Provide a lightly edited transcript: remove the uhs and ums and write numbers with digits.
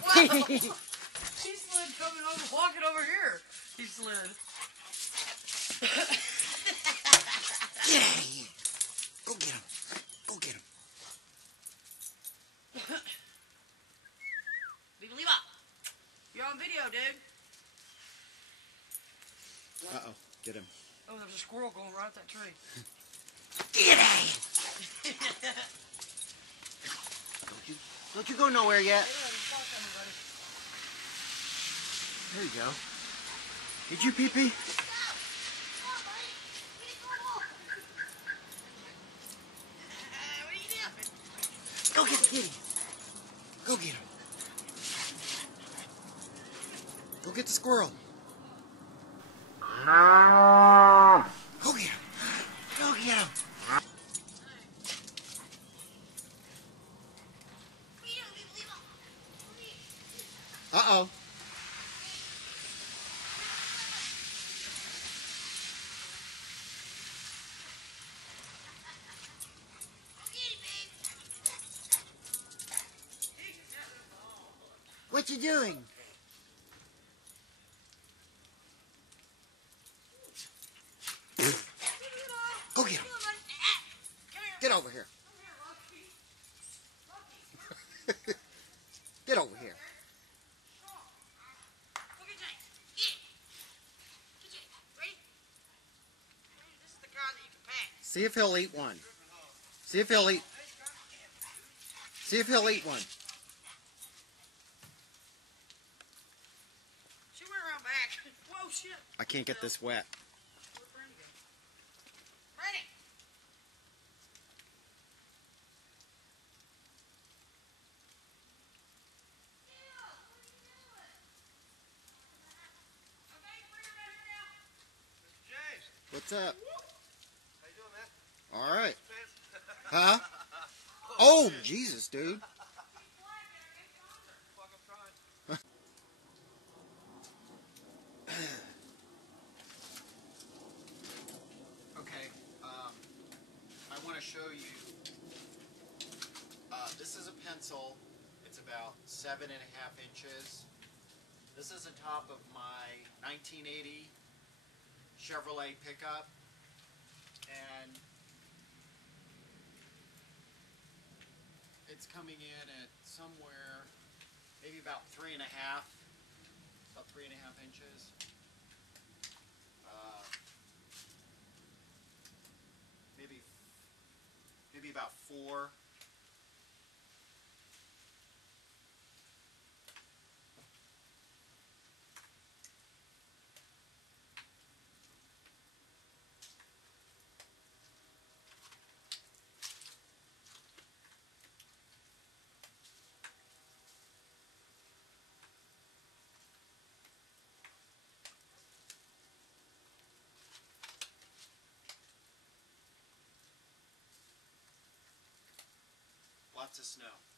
slid! He slid coming over, walking over here. He slid. Get out of here. Go get him. Go get him. Leave up. You're on video, dude. Uh-oh. Get him. Oh, there's a squirrel going right at that tree. Get out of here. Don't you go nowhere yet. There you go. Did you pee-pee? What are you doing? Go get the kitty. Go get him. Go get the squirrel. Go get him. Go get him. Uh-oh. What you doing? Go get him. Get over here. Get over here. See if he'll eat one. See if he'll eat. See if he'll eat one. She went around back. Whoa, shit. I can't get this wet. Ready. What's up? All right. Huh? Oh, Jesus, dude. Okay, I want to show you, this is a pencil. It's about 7.5 inches. This is the top of my 1980 Chevrolet pickup, and it's coming in at somewhere, maybe about 3.5 inches. Maybe about 4. Lots of snow.